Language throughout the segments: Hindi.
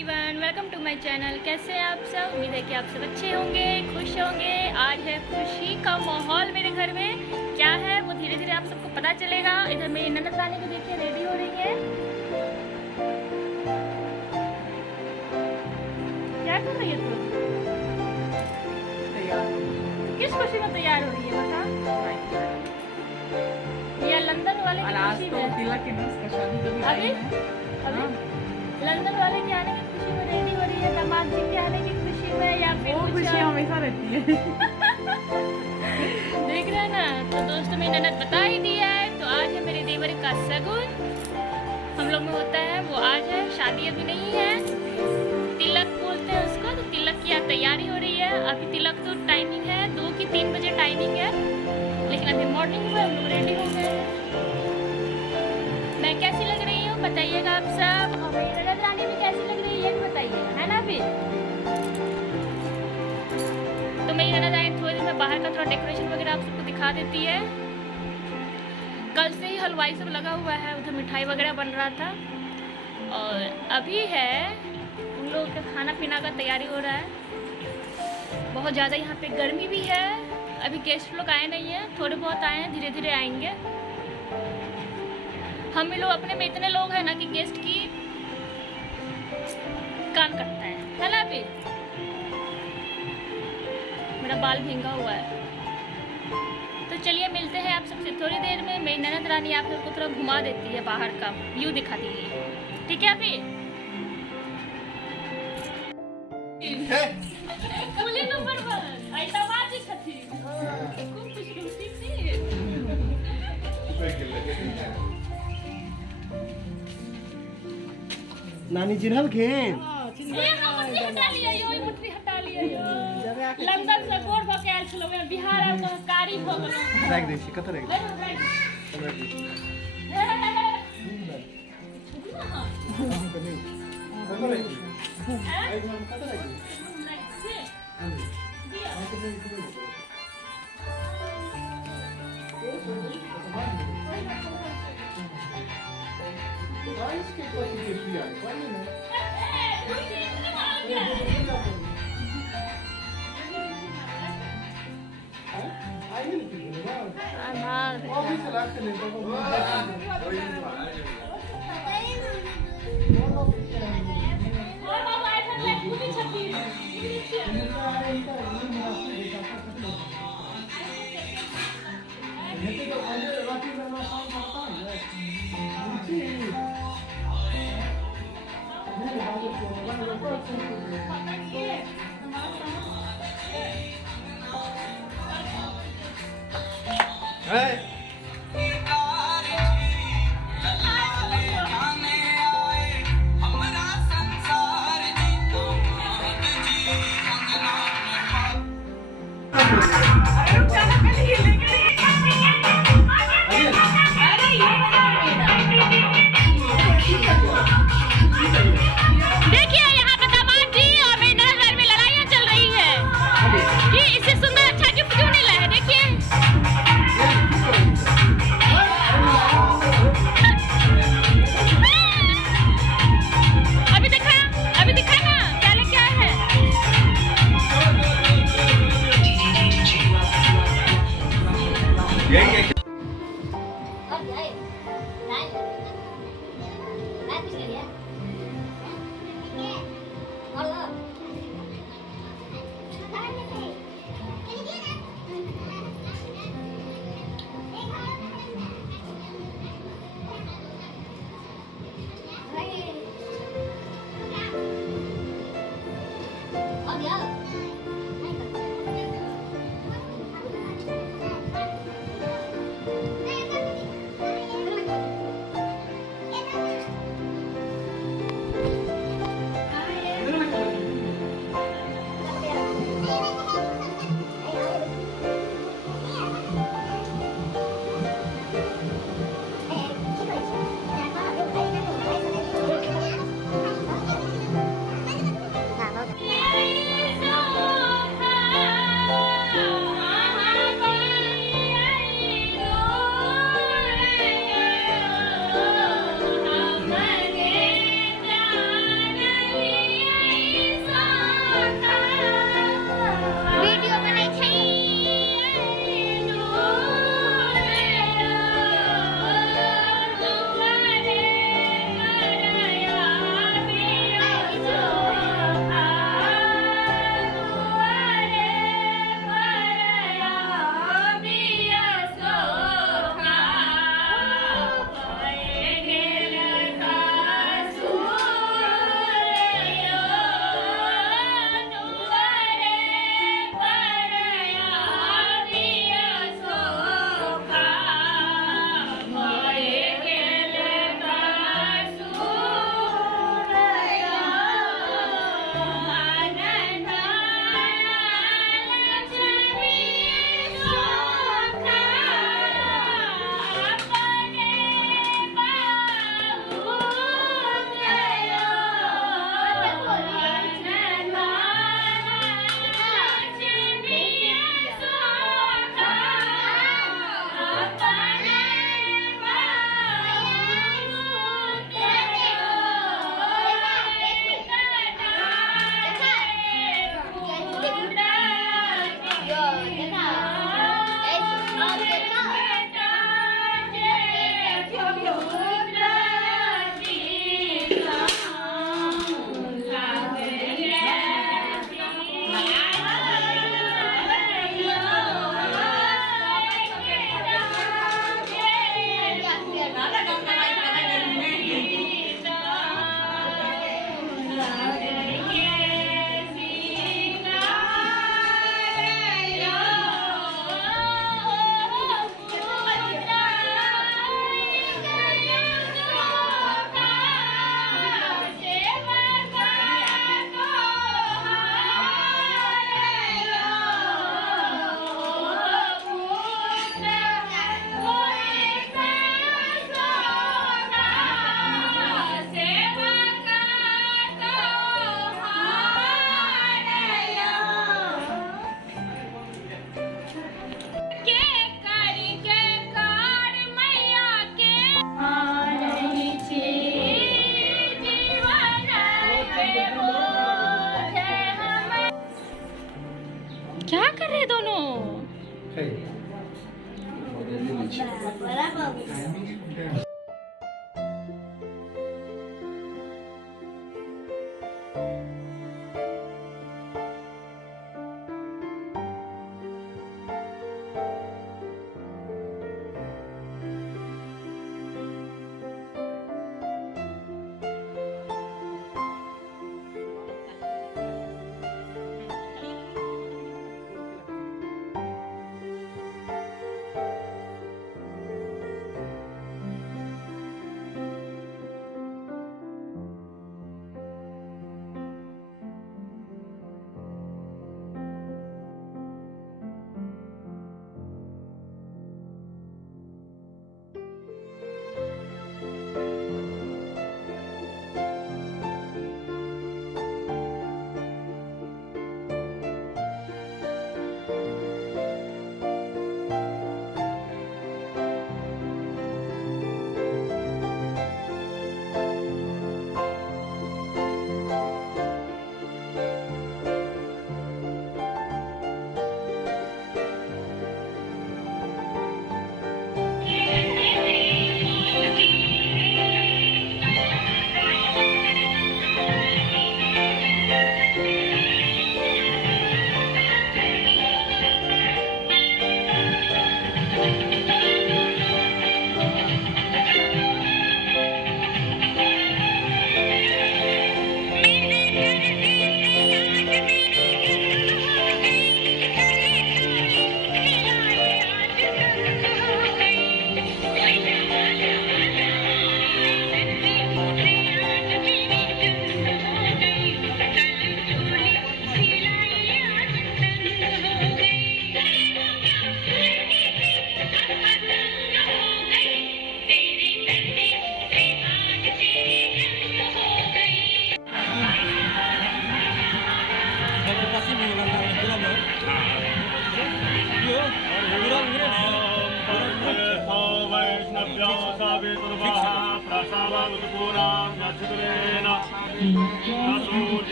Everyone, welcome to my channel. कैसे हैं आप सब? उम्मीद है कि आप सब अच्छे होंगे, खुश होंगे। आज है खुशी का माहौल मेरे घर में। क्या है वो धीरे धीरे आप सबको पता चलेगा। इधर मेरी ननद रानी को देखिए रेडी हो रही है। क्या कर रही है तू? तैयार। किस खुशी में तैयार हो रही है बता? ये लंदन वाले की खुशी तो में तिलक की उसका शादी तो भी अभी अभी लंदन वाले के आने की खुशी में रेडी हो रही है, दामाद जी के आने की खुशी में, या फिर वो कुछ खुशी हमेशा रहती है। देख रहे हैं ना। तो दोस्तों मेरी ननद बता ही दिया है। तो आज है मेरे देवर का शगुन। हम लोग में होता है वो आज है, शादी अभी नहीं है। तिलक बोलते हैं उसको। तो तिलक की तैयारी हो रही है। अभी तिलक तो टाइमिंग है 2 की 3 बजे टाइमिंग है, लेकिन अभी मॉर्निंग में हम लोग रेडी हो गए हैं। मैं कैसी लग रही हूँ बताइएगा आप सब, और मेरी ननद रानी भी कैसी लग रही है ये भी बताइएगा, है ना। फिर तो मेरी ननद रानी थोड़ी देर में बाहर का थोड़ा डेकोरेशन वगैरह आप सबको दिखा देती है। कल से ही हलवाई सब लगा हुआ है, उधर मिठाई वगैरह बन रहा था। और अभी है उन लोगों का खाना पीना का तैयारी हो रहा है। बहुत ज़्यादा यहाँ पे गर्मी भी है। अभी गेस्ट लोग आए नहीं हैं, थोड़े बहुत आए हैं, धीरे धीरे आएंगे। हम लोग अपने में इतने लोग हैं ना कि गेस्ट की कान कटता है ना। अभी मेरा बाल भींगा हुआ है। तो चलिए मिलते हैं आप सबसे थोड़ी देर में। मेरी ननद रानी आप सबको थोड़ा घुमा देती है, बाहर का व्यू दिखाती है, ठीक है। अभी पुलिस नंबर 1 ऐसा बात छथी खूब खुश ठीक थी। नानी चिन्हल खेन ये हम हटा लिया यो, मुट्ठी हटा लिया यो। लंदन से गोर भ के आइल छलो, बिहार आब के कारी भ गेलो। राख दे छी, कतऽ राख दे? देखिए यहाँ पे दामाद जी और मेरी ननद रानी में लड़ाइयाँ चल रही है कि इससे सुंदर अच्छा गिफ्ट क्यों नहीं लाया। देखिए अभी दिखा ना क्या लेके आए हैं।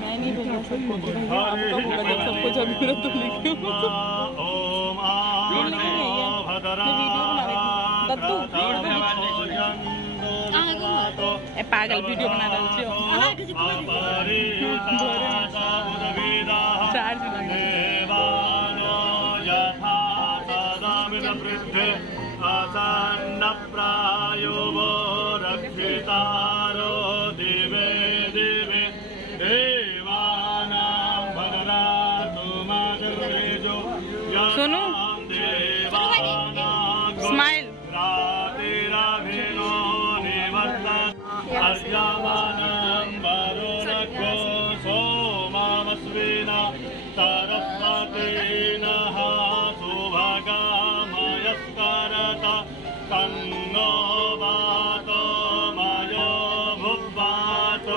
मैं नहीं भेजा सबको, आपका होगा जब सबको जरूरत तो लिखियो। ए पागल वीडियो बना रहा हूँ चार्ज आसन्न प्रायो वो रक्षितारो दिवे दिवे देवानां भद्रातु मातृजो सोनू स्माइल रातिरभिनो निवर्तन् अर्यमानं वरुणको सोममस्विना सरस्वतीनः सुभगामयस्करत तन्नो वातो मयो भुवातु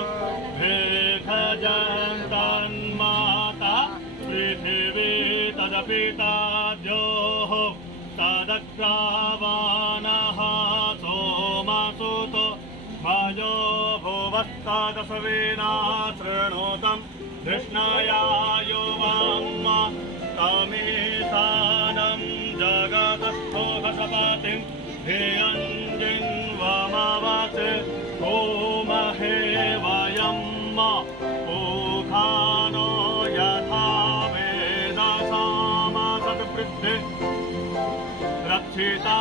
भेखजन्तन्माता पृथिवी तदपिताद्योः तदक्रावाणः सोमसुतो मयो भुवस्तदसविना शृणोतं कृष्णया यो वाम कामेशानं जगतस्थोकसपातिं धेयञ्जिन्वमावासे ओमहे वयं ओखानो यथा वेदसामासत्पृष्ठे रक्षिता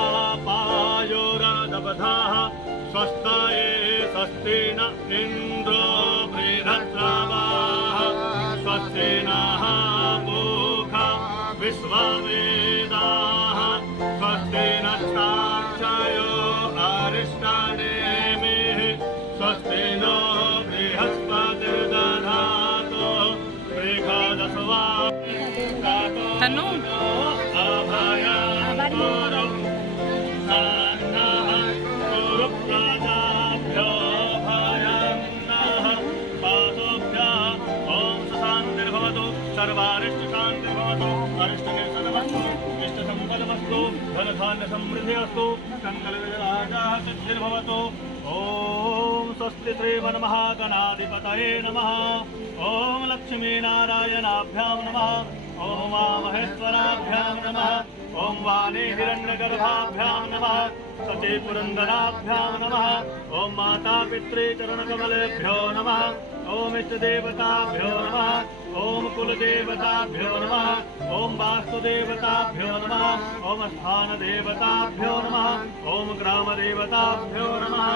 पायोरदबधाः स्वस्ताये स्वस्ति न इन्द्रो बृहस्रवाः स्वस्ति नः पूषा विश्ववेदाः स्वस्ति नक्षयो अरिष्टनेमिः स्वस्ति नो बृहस्पतिर्दधातु बृहदस्वा तनु सर्वारिष्टशान्तिर्भवतु अरिष्टनिर्सनमस्तु इष्टसम्पदमस्तु धनधान्यसमृद्धिरस्तु कङ्कलविराजाः सिद्धिर्भवतु ॐ स्वस्ति श्रीमन्महागणाधिपतये नमः ॐ लक्ष्मीनारायणाभ्यां नमः ॐ उमामहेश्वराभ्यां नमः ॐ वाणी हिरण्यगर्भाभ्यां नमः सतीपुरन्दराभ्यां नमः ॐ मातापितृचरणकमलेभ्यो नमः ॐ इष्टदेवताभ्यो नमः ॐ कुलदेवताभ्यो नमः ॐ वास्तुदेवताभ्यो नमः ॐ स्थानदेवताभ्यो नमः ॐ ग्रामदेवताभ्यो नमः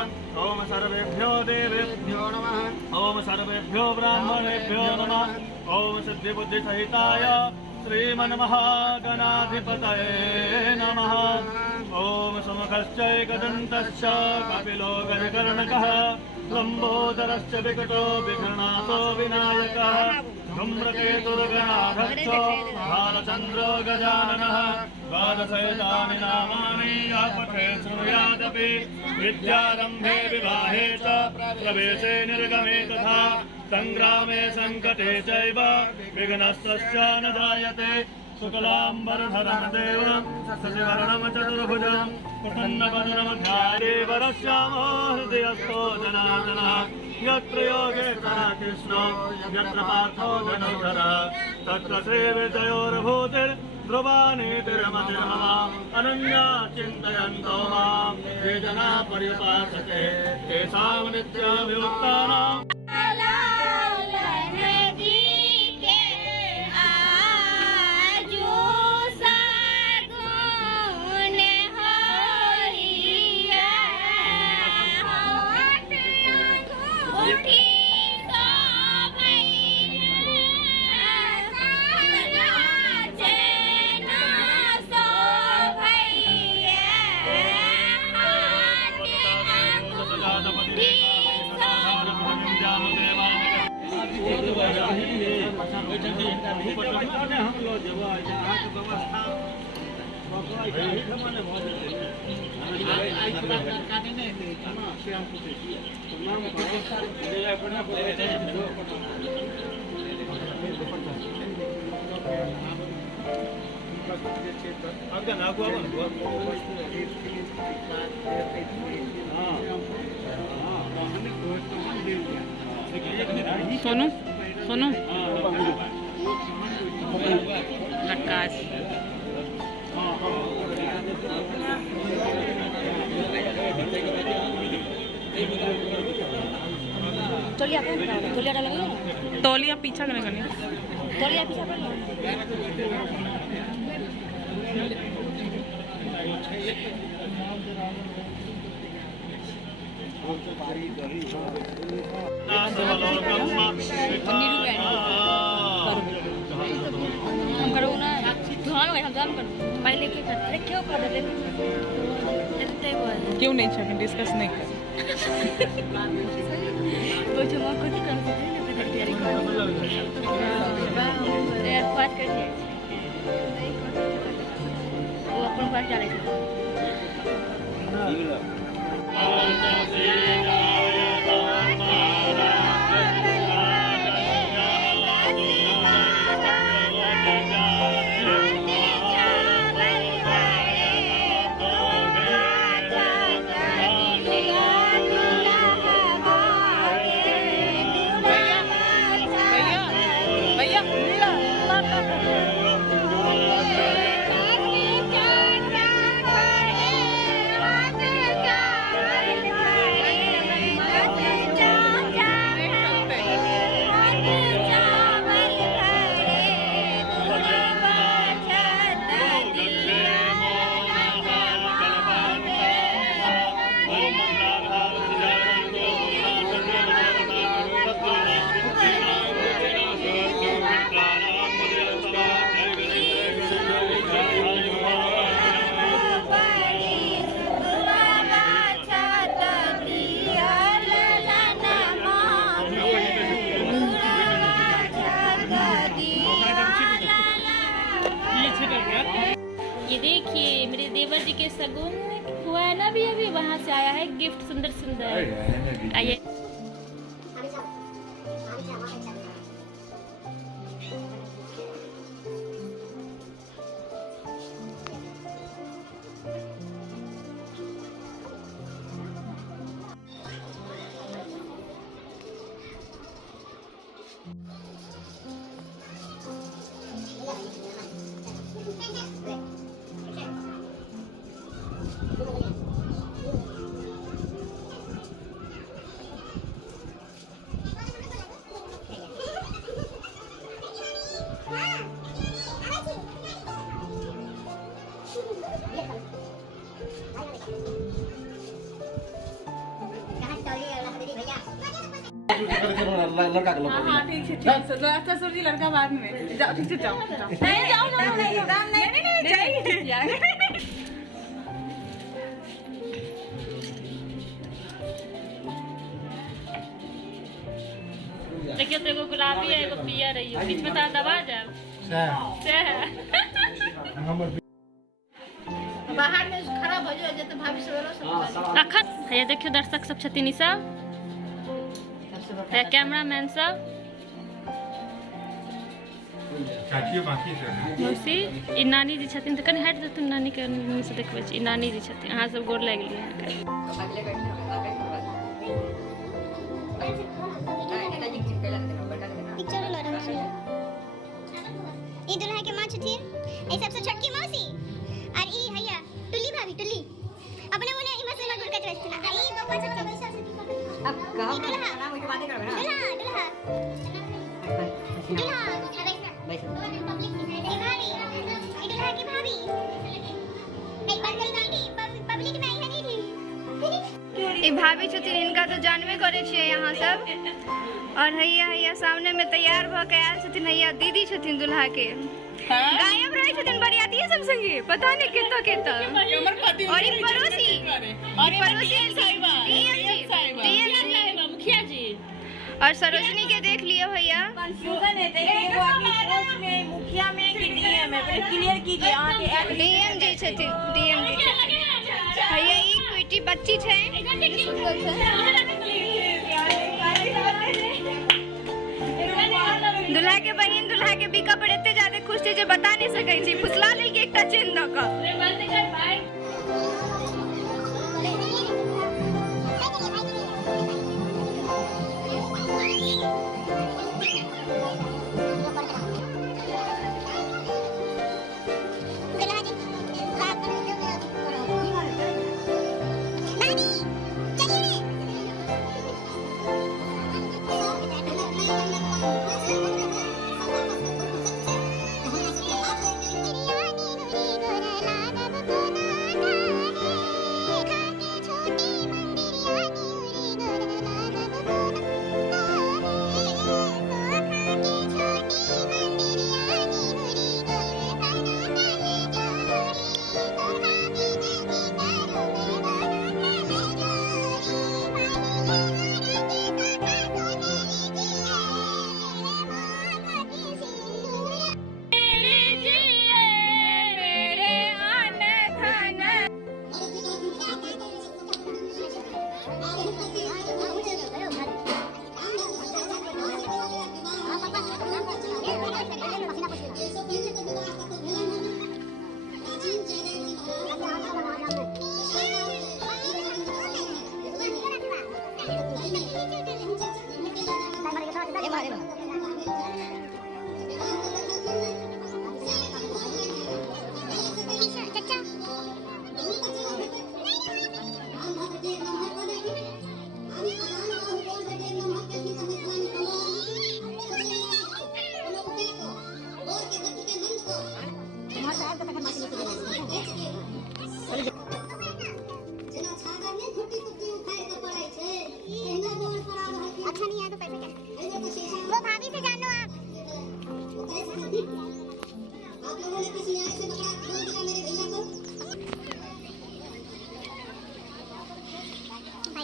ॐ सर्वेभ्यो देवेभ्यो नमः ॐ सर्वेभ्यो ब्राह्मणेभ्यो नमः ॐ सिद्धिबुद्धिसहिताय श्रीमन्महागणाधिपतये नमः ॐ सुमुखश्चैकदन्तश्च कपिलो गजकर्णकः लम्बोदरश्च विकटो विघ्नासो विनायकः धूम्रकेतुर्गणाध्यक्ष भालचन्द्रो गजाननः द्वादशैतानि नामानि यः पठेत् शृणुयादपि विद्यारम्भे विवाहे च प्रवेशे निर्गमे तथा सङ्ग्रामे सङ्कटे चैव विघ्नस्तस्य न जायते शुक्लाम्बरधरं देवं शशिवर्णं चतुर्भुजं प्रसन्नवदनं ध्यायेवरश्यामो हृदयस्थो जनार्दनः यत्र योगेश्वरः कृष्णो यत्र पार्थो धनुर्धरः तत्र श्रीविजयोर्भूतिर्ध्रुवानीतिर्मतिर्मम अनन्या चिन्तयन्तो मां ये जनाः पर्युपासते तेषां नित्याभियुक्तानां सोनू सोनू प्रकाश तौलिया पीछा करने करनी तौलिया पीछा कर लो हम करो ना धुआं में हम जान कर पहले के करते क्यों कर देते क्यों नहीं चाहिए डिस्कस नहीं कर वो जो वो कुछ कर सकते हैं ना तैयारी कर यार बात कर दिया वो अपन बात चले ये देखिए मेरे देवर जी के सगुन हुआ है ना, अभी वहाँ से आया है गिफ्ट सुंदर सुंदर। आइए लड़का के लोग। हाँ ठीक है, ठीक है। तो अच्छा सूर्य लड़का बाद में जाओ, ठीक से जाओ। नहीं जाओ, नहीं चाहिए। देखिए तो एगो गुलाबी है, एगो पिया रही है, बीच में तो दबा जाए। बाहर में खराब हो जाए तो भाभी से अखन ये देखियो दर्शक सब छथिन, ई सब है कैमरामैन सब। मौसी ई नानी जी छथिन, तो कनि हट जतन, नानी के मुँह से देखबै छी। ई नानी जी छथिन, अहाँ सब गोर लागि लिअ। ई दुल्हा के माँ छथिन, ई सबसे छोटकी मौसी, और ई हैया टुल्ली भाभी। टुल्ली अपने मोने ई मसला गुड़ कट रखना। ई बप्पा छथिन, अब कहां दुल्हा ना मुझे बातें करबे ना। दुल्हा दुल्हा दुल्हा भाई ई भाभी, ई दुल्हा की भाभी। एक बार करी नहीं पब्लिक में आई है नहीं। ई भाभी छथिन, इनका तो जानबे करे छियै यहाँ सब। और हैया सामने में तैयार भ के आयल छथिन, हैया दीदी छथिन दुल्हा के। गायब रहे छथिन बरियाती सब संगे, पता नहीं केतो। और ई पड़ोसी मुखिया जी और सरोजनी के देख लियो भैया। कंफ्यूजन है, देखिए वो आदमी पोस्ट में मुखिया में कि डीएम में, पहले क्लियर कीजिए। आगे डीएम जी छथिन, डीएम जी। भैया ई बेटी बच्ची छै, दुल्हा के बहिन दुल्हा के बिका पर एते ज्यादा खुश छै जे बता नहीं सकै छी। फुसला लेल के एकटा चेन द क।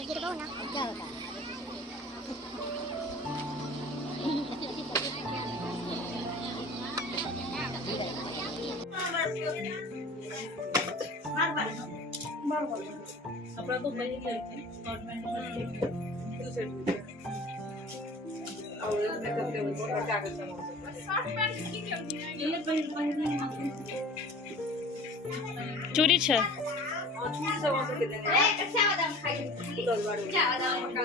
गिरवाओ ना, क्या होता है। कपड़ा तो वही लेते हैं और मैंने दूसरे और मैं कपड़े वो कागज का शॉर्ट पैंट की क्या ये पहले चूड़ी छ और चूड़ी सब वहां से देने ए क्या बादाम खाई क्या बादाम का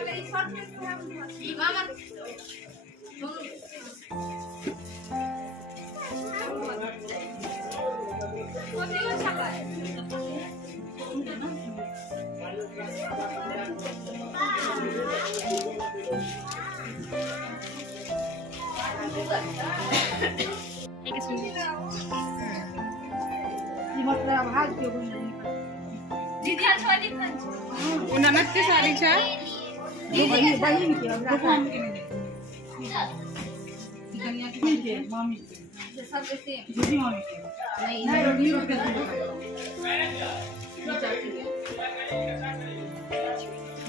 अरे शॉर्ट पैंट मामा वो देखो छापा है एक सुन मतलब हाथ के दीदी आज वाली ननद के साड़ी छा जो बहिन के दुकान के नहीं कन्या के मम्मी के सब ऐसे दीदी मम्मी के नहीं रोटी के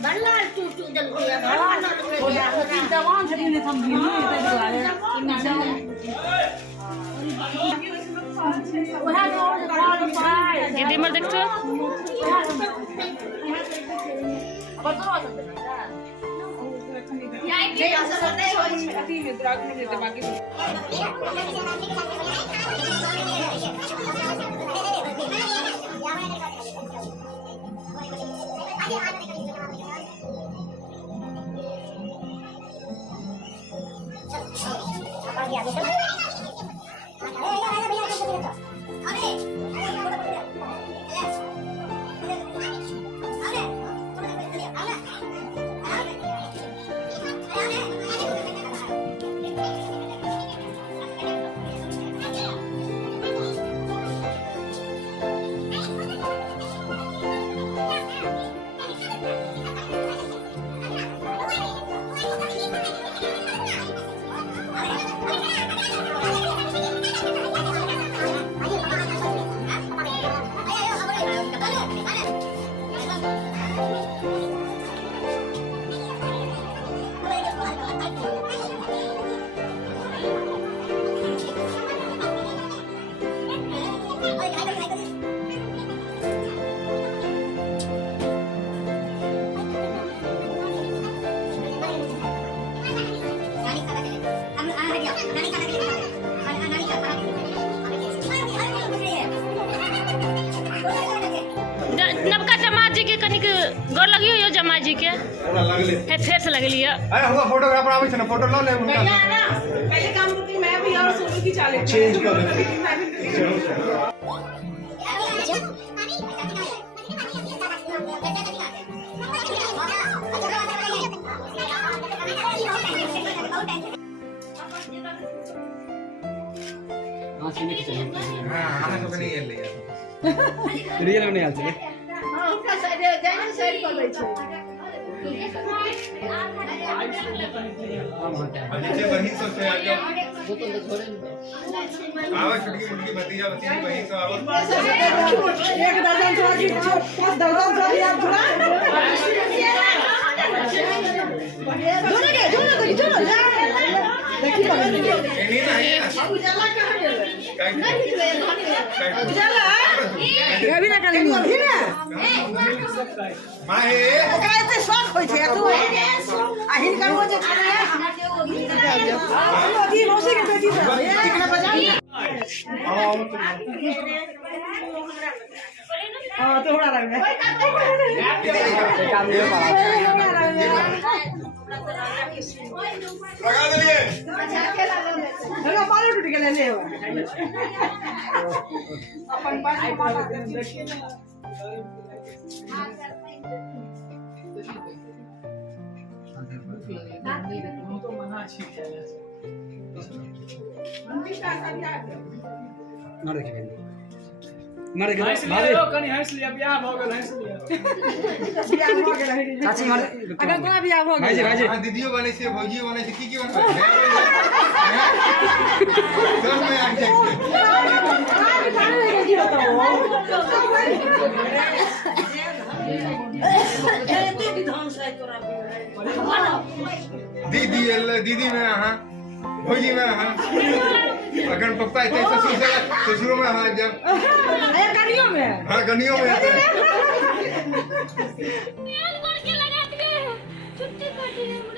बल्ला टू जल गया बल्ला हो जा जवान छड़ी ने समझी नहीं इधर दुआरे दीदी मत देखो नहीं असर नहीं होई अति विद्राग में देते बाकी नबका जमात जी के कनिक गोर लगियो यो जमात जी के लगले है फेर से लगली है अरे हुआ फोटोग्राफर आवे छ ना फोटो लो ले उनका पहले काम करती मैं भी और सोनू की चाले चेंज कर हां हमें तो नहीं ले रियल में नहीं आल चले हां उनका साइड जाने साइड पर बैठ नीचे वही सोचे आ जाओ आवाज छुटकी उनकी भतीजा भतीजी वही तो आवाज एक दर्जन छोड़ी 5 दर्जन छोड़ी आप थोड़ा जोड़ो देखी नहीं नहीं उजाला कहां गेल उजाला ये भी ना करेंगे ठीक है माहे कैसे शौक होय छै तू आहिन करबो जे करे अभी मौसी के बेटी से एक ना बजा हां तो थोड़ा लग रहा है काम नहीं पड़ा लगा दीजिए हेलो मारो टूट के ले ले अपन पास मारा देखिए तो मना छी मार देखिए मार के भाभी कनी हंस लिया बियाह भ गेल हंस लिया बियाह भ गेल चाची मार अगर कोना बियाह भ भाई जी गेल भाई जी हां दीदियो बने से भौजियो बने से की बने दोन में आ जाए दीदी में हां भौजी में हां अगर पप्पा ऐसे ससुरों में हमारे जब कनियों में हाँ गनियों में आते हैं।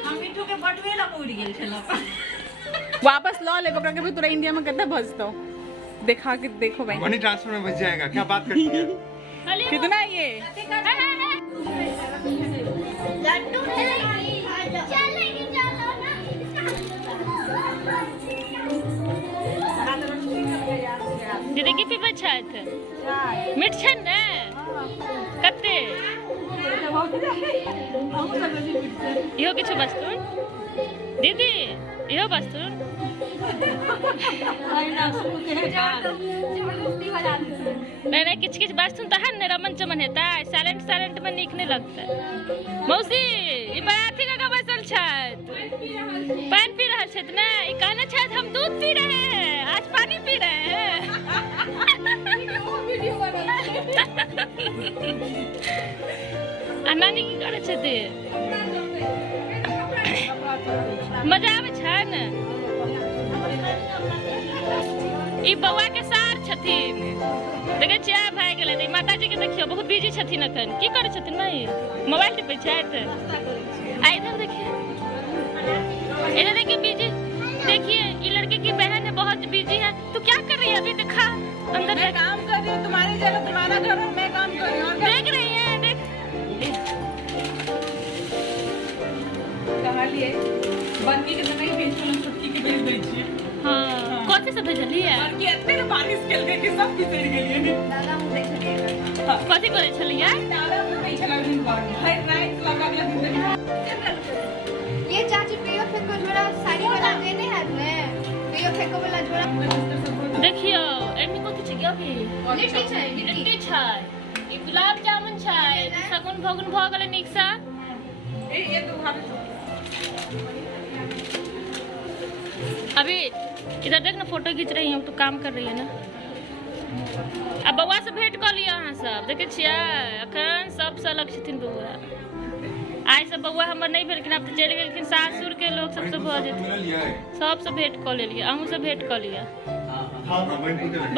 हम मिठू के बटवे ला उड़ गेल छला वापस लो ले कपड़ा के भी तोरा इंडिया में कितना बचतो दिखा के देखो भाई मनी ट्रांसफर में बच जाएगा क्या बात करती है। कितना ये लड्डू है चलेगी चलो ना दीदी की पीपा छात मीठ छन ने कते इहो किछु बस्तुन दीदी इहो बस्तुन नहीं किछ किछ बस्तुन तहन ने रमन चमन हेता साइलेंट साइलेंट में नीक नहीं लगता मौसी ई बाथी का बैसल छत पानी पी रहा छत ना ई कहने छत हम दूध पी रहे हैं आज पानी पी रहे हैं नानी की करे छते मजा आवे छ न ई बौआ के सार छथिन देखे छियै भाई गेलै त माता जी के देखियो बहुत बिजी छथिन अखन की करे छथिन माई मोबाइल टिपै छथि आ इधर देखिए इधर देखिए बिजी देखिए ये लड़के की बहन है बहुत बिजी है तू क्या कर रही है अभी दिखा अंदर मैं काम कर रही हूँ तुम्हारी जगह तुम्हारा घर है मैं काम कर रही हूँ देख रही है देख कहा लिए बनकी के तो नहीं भेज तुम छुट्टी के भेज दै छियै हां कथि से भेजली है बनकी एते ने बारिश केल के सब बिसरि गेलिए दादा मुंह देख लिए कथि करे छलिए दादा नहीं चला दिन बाद हर रात लगा अगला दिन ये चाची पियो फेंको जोड़ा साड़ी वाला देने हाथ में पियो फेंको वाला जोड़ा देखियो एमी कथि छै अभी लिट्टी छै लिट्टी छै ई गुलाब जामुन छै सगुन भगुन भ गेलै नीक सा ये तो भाभी अभी इधर देख ना फोटो खींच रही हूँ तो काम कर रही है ना अब बउआ से भेंट कर लिया अहाँ सब देखे छियै अखन सब से अलग छथिन बउआ आइ सब बउआ हमर नहीं भेलखिन आब तऽ चलि गेलखिन सासुर के लोग सबसे भऽ जेथिन सबसे भेंट कऽ लेलियै अहूँ से भेंट कऽ लिअ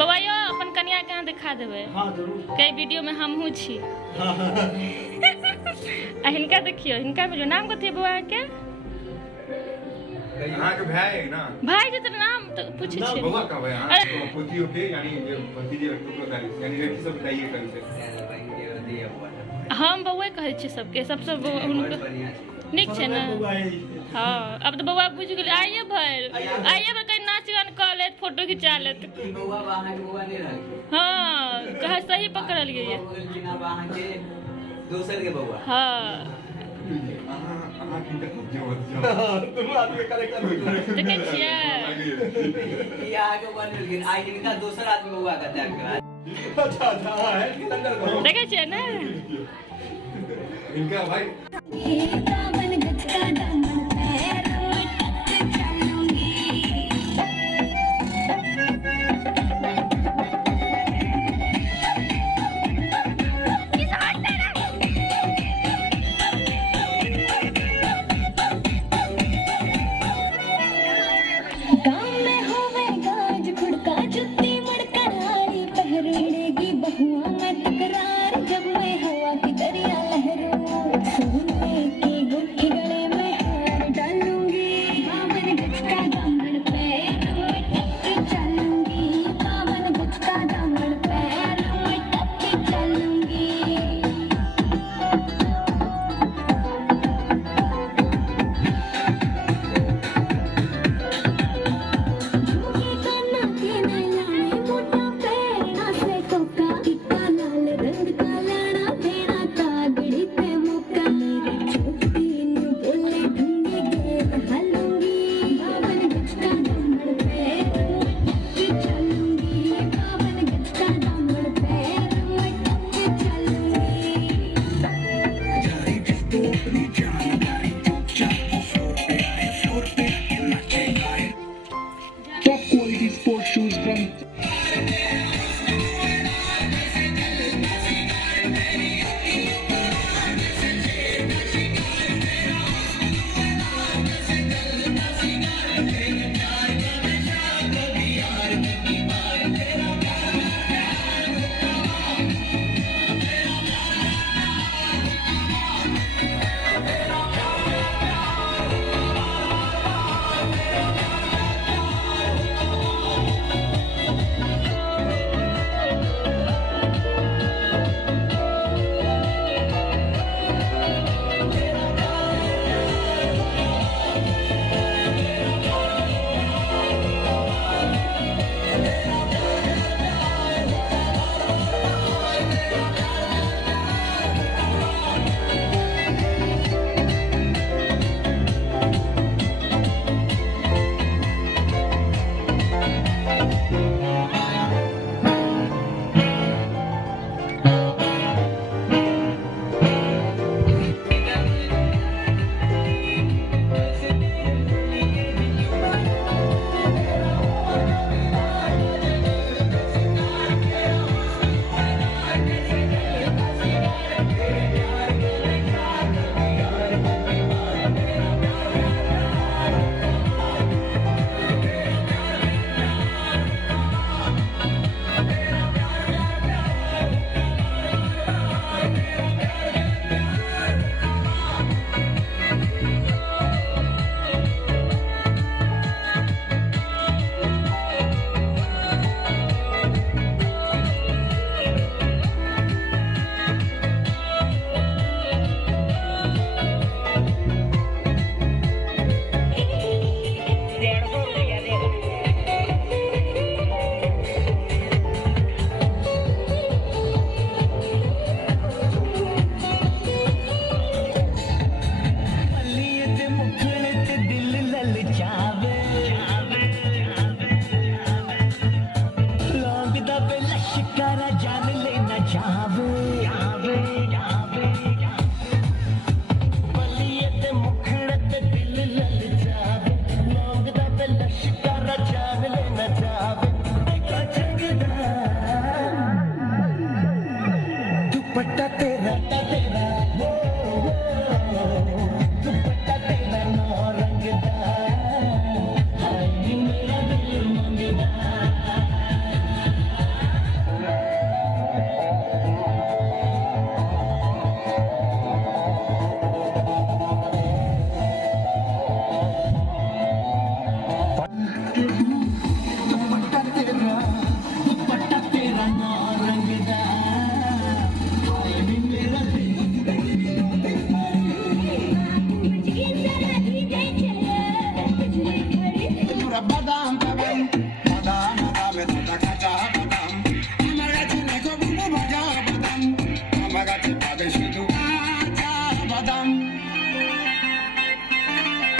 बउआ यो अपन कनिया के अहाँ दिखा देबै कई वीडियो में हमहूँ छी आ हिनका देखियो हिनका में जो नाम कथी है बउआ के यहाँ के भाई है ना भाई जी तेरा नाम तो पूछे छी बउआ का भाई हाँ पोतियों के यानी ये भतीजे टुकड़ो दारी यानी लड़की सब बताइए कल से हम बउए कहै छी सबके सबसे हुनकर नीक छै ना हाँ अब तो बउआ बुझ गेल आइए भर कहीं नाच गान कऽ लेत फोटो खिंचा लेत हाँ कहे सही पकड़लियै ये दोसर के बउआ हाँ देखे छियै ई आगे बन लेकिन आई इनका दोसर आदमी बउआ का त्याग करा अच्छा है देखे छियै ना इनका भाई দাদা কাঁচা বাদাম আমার কাছে দেখো বুবু ভাজা বাদাম আমার কাছে পাবে শুধু কাঁচা বাদাম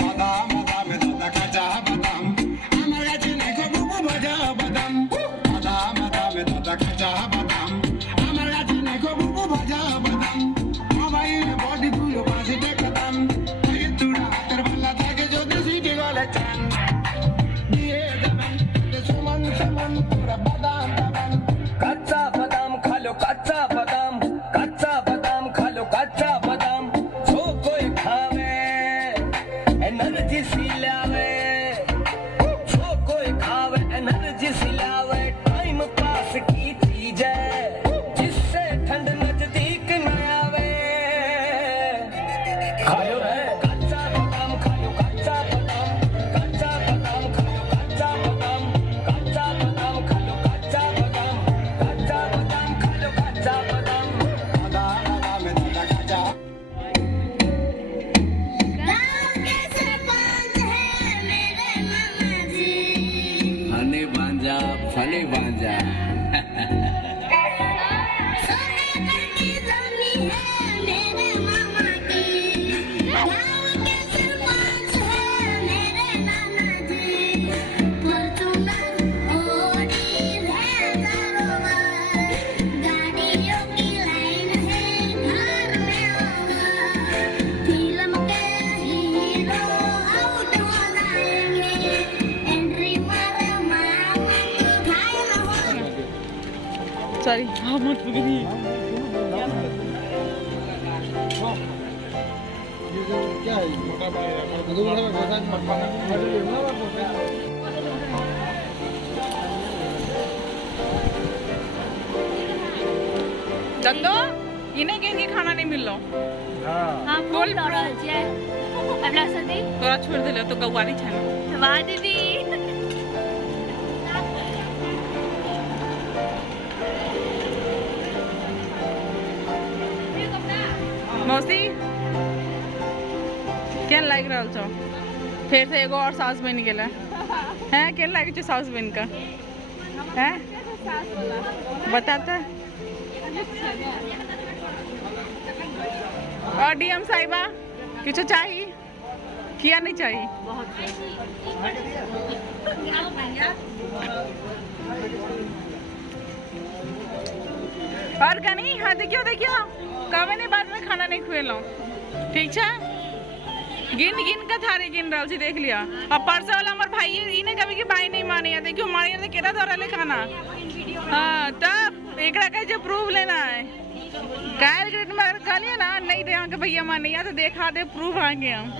বাদাম বাদামে দাদা কাঁচা বাদাম আমার কাছে দেখো বুবু ভাজা বাদাম বাদাম বাদামে দাদা কাঁচা বাদাম আমার কাছে দেখো বুবু ভাজা বাদাম মোবাইল বডি গুলো বাজে দেখতাম তুড়া হাতের পাল্লা থাকে যদি সিটি গলে চান দিয়ে দেবেন সমান সমান পুরা বাদাম বাদাম कच्चा बादाम खा लो कच्चा बादाम खा लो कच्चा बादाम जो कोई खावे एनर्जी सिलावे जो कोई खावे एनर्जी सिलावे टाइम पास की चीज है जिससे ठंड नजदीक न आवे खा लो रे कच्चा बादाम खा लो कच्चा बादाम खा लो कच्चा बादाम खा लो कच्चा बादाम खा लो कच्चा बादाम बादाम बादाम दादा काचा गाँव के सरपंच है मेरे मामा जी फने बांजा सोने की जमीन है मेरे मामा की गाँव के सरपंच है मेरे नाना जी फॉर्च्यूनर ऑडी रेंजरोवर गाड़ियों की लाइन है घर में होगा फिल्म के हीरो आउट हो जाएंगे एंट्री मारे मामा तो घायल हो सॉरी हाँ मत पकड़िए क्या है मोटा दत्तो इन्हें के खाना नहीं मिल रहा हाँ बोल बोल ब्रो। अबला सदी तोरा छोड़ दिले तो गवारी छाना वाह दीदी मौसी क्या लाग रहा छो फिर से एगो और सास बन गेला हैं क्या लागे छो सास बन का हैं बताता और डीएम साहिबा किछु चाहिए किया नहीं चाहिए और कनी हाँ देखियो देखियो कभी नहीं बाद में खाना नहीं खुएलो ठीक है गिन गिन का थारे गिन रहा छी देख लिया अब परसा वाला हमार भाई इने कभी के भाई नहीं माने देखियो मारे ने केरा धरा ले खाना हाँ तब एकरा का जो प्रूफ लेना है कायल ग्रेड में अगर कह लिया ना नहीं दे के भैया माने या तो देखा दे प्रूफ आएंगे हम